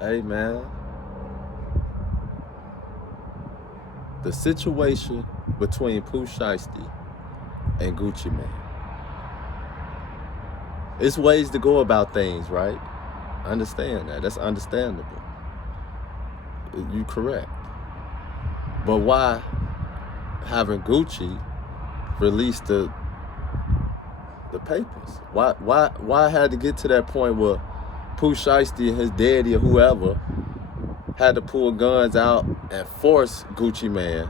Hey man, the situation between Pooh Shiesty and Gucci Man. It's ways to go about things, right? I understand that. That's understandable. You correct. But why having Gucci release the papers? Why had to get to that point where Pooh Shiesty and his daddy or whoever had to pull guns out and force Gucci Man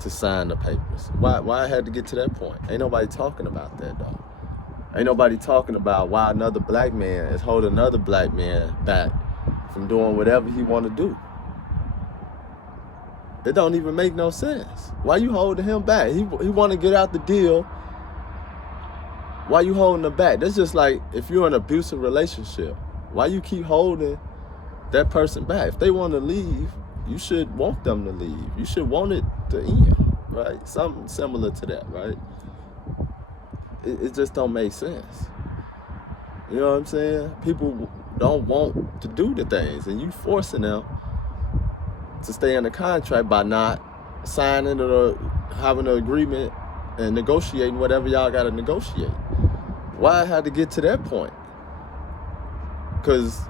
to sign the papers? Why I had to get to that point? Ain't nobody talking about that though. Ain't nobody talking about why another black man is holding another black man back from doing whatever he want to do. It don't even make no sense. Why you holding him back? He want to get out the deal. Why you holding him back? That's just like if you're in an abusive relationship. Why you keep holding that person back? If they want to leave, you should want them to leave. You should want it to end, right? Something similar to that, right? It just don't make sense. You know what I'm saying? People don't want to do the things, and you forcing them to stay in the contract by not signing or having an agreement and negotiating whatever y'all got to negotiate. Why I had to get to that point? Because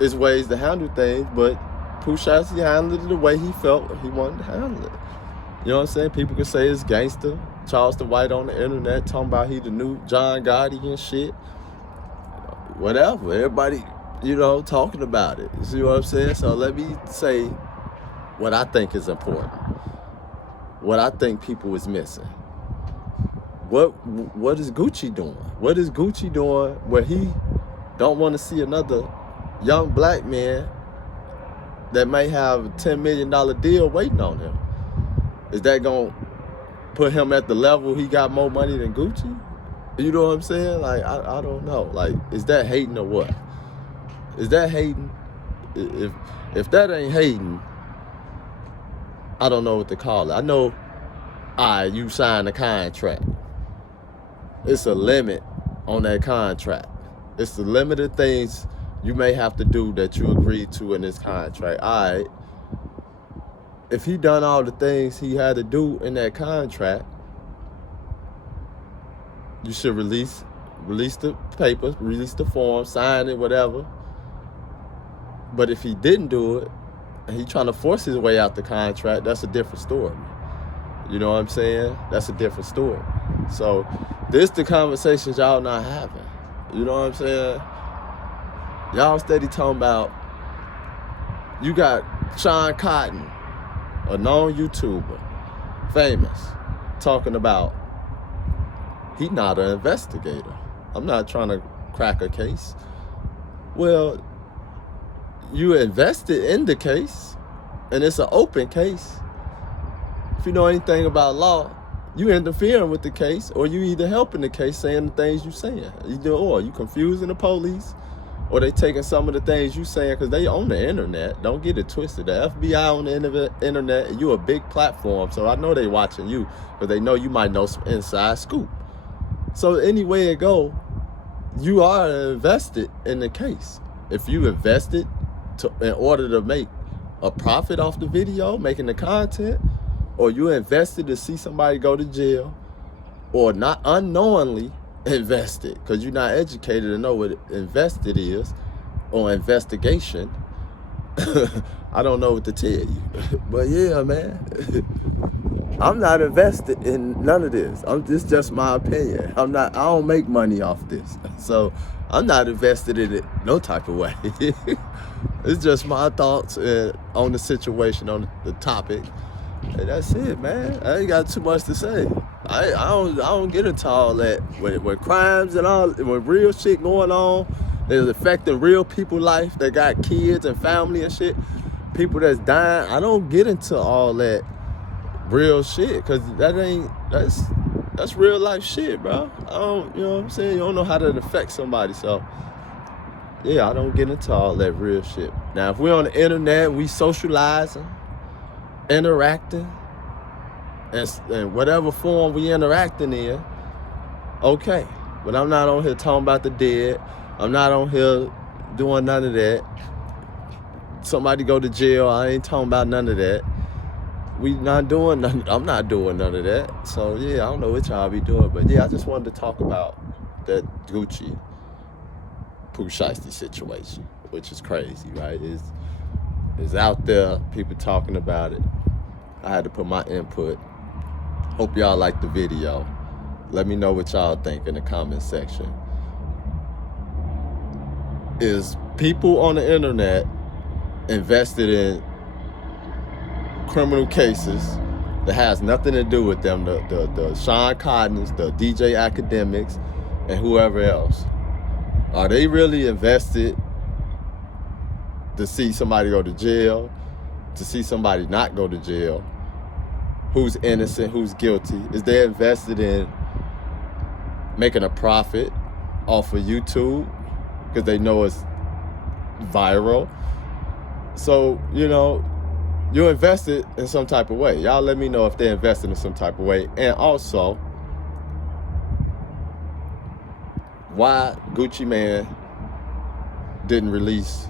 there's ways to handle things, but Pooh Shiesty handled it the way he felt he wanted to handle it. You know what I'm saying? People can say it's gangster. Charleston White on the internet talking about he the new John Gotti and shit. Whatever. Everybody, talking about it. You see what I'm saying? So let me say what I think is important. What I think people is missing. What is Gucci doing? What is Gucci doing where he don't want to see another young black man that may have a $10 million deal waiting on him? Is that going to put him at the level he got more money than Gucci? You know what I'm saying? Like, I don't know. Like, is that hating or what? Is that hating? If that ain't hating, I don't know what to call it. I know, you signed a contract. It's a limit on that contract. It's the limited things you may have to do that you agreed to in this contract. All right. If he done all the things he had to do in that contract, you should release the papers, release the form, sign it, whatever. But if he didn't do it, and he trying to force his way out the contract, that's a different story. You know what I'm saying? That's a different story. So this the conversations y'all not having. You know what I'm saying? Y'all steady talking about, you got Sean Cotton, a known YouTuber, famous, talking about he not an investigator. I'm not trying to crack a case. Well, you invested in the case, and it's an open case. If you know anything about law, you interfering with the case, or you either helping the case saying the things you saying. Or you confusing the police, or they taking some of the things you saying because they on the internet. Don't get it twisted. The FBI on the internet, and you a big platform, so I know they watching you because they know you might know some inside scoop. So anyway it go, you are invested in the case. If you invested in order to make a profit off the video, making the content, or you invested to see somebody go to jail, or not unknowingly invested because you're not educated to know what invested is, or investigation, I don't know what to tell you. But yeah, man, I'm not invested in none of this. This is just my opinion. I don't make money off this. So I'm not invested in it no type of way. It's just my thoughts on the situation, on the topic. And that's it, man. I ain't got too much to say. I don't get into all that. When crimes and all, when real shit going on, that's affecting real people's life that got kids and family and shit, people that's dying, I don't get into all that real shit, because that's real life shit, bro. I don't, you know what I'm saying? You don't know how that affects somebody, so yeah, I don't get into all that real shit. Now, if we're on the internet, we socializing, interacting, and whatever form we interacting in, okay. But I'm not on here talking about the dead. I'm not on here doing none of that. Somebody go to jail, I ain't talking about none of that. We not doing none. I'm not doing none of that. So yeah, I don't know what y'all be doing, but yeah, I just wanted to talk about that Gucci Pooh Shiesty situation, which is crazy, right? It's out there, people talking about it. I had to put my input. Hope y'all like the video. Let me know what y'all think in the comment section. Is people on the internet invested in criminal cases that has nothing to do with them, the Sean Cottons, the DJ Academics, and whoever else? Are they really invested to see somebody go to jail, to see somebody not go to jail? Who's innocent, who's guilty? Is they invested in making a profit off of YouTube because they know it's viral? So, you know, you're invested in some type of way. Y'all let me know if they're invested in some type of way. And also, why Gucci Mane didn't release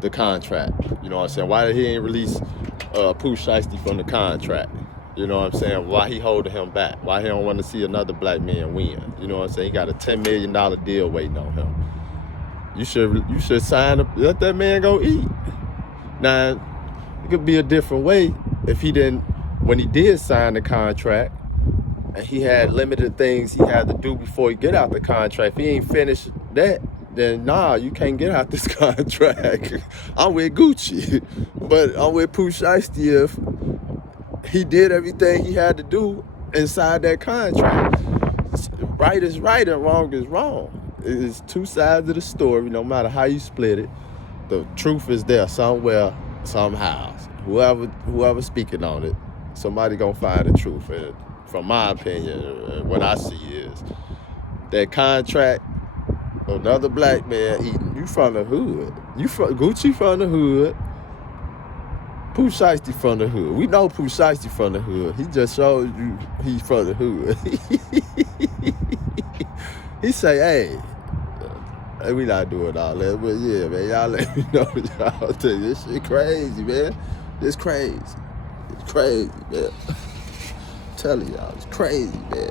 the contract. You know what I'm saying? Why he ain't release Pooh Shiesty from the contract? You know what I'm saying? Why he holding him back? Why he don't want to see another black man win? You know what I'm saying? He got a $10 million deal waiting on him. You should sign up, let that man go eat. Now, it could be a different way if he didn't, when he did sign the contract, and he had limited things he had to do before he get out the contract. If he ain't finished that, then nah, you can't get out this contract. I'm with Gucci, but I'm with Pooh Shiesty if he did everything he had to do inside that contract. Right is right and wrong is wrong. It's two sides of the story, no matter how you split it. The truth is there somewhere, somehow. Whoever speaking on it, somebody gonna find the truth. And from my opinion, what I see is that contract, another black man eating, you from the hood. Gucci from the hood. Pooh Shiesty from the hood. We know Pooh Shiesty from the hood. He just showed you he's from the hood. He say, hey, we not doing all that, but yeah, man, y'all let me know what y'all think. This shit crazy, man. It's crazy. It's crazy, man. I'm telling y'all, it's crazy, man.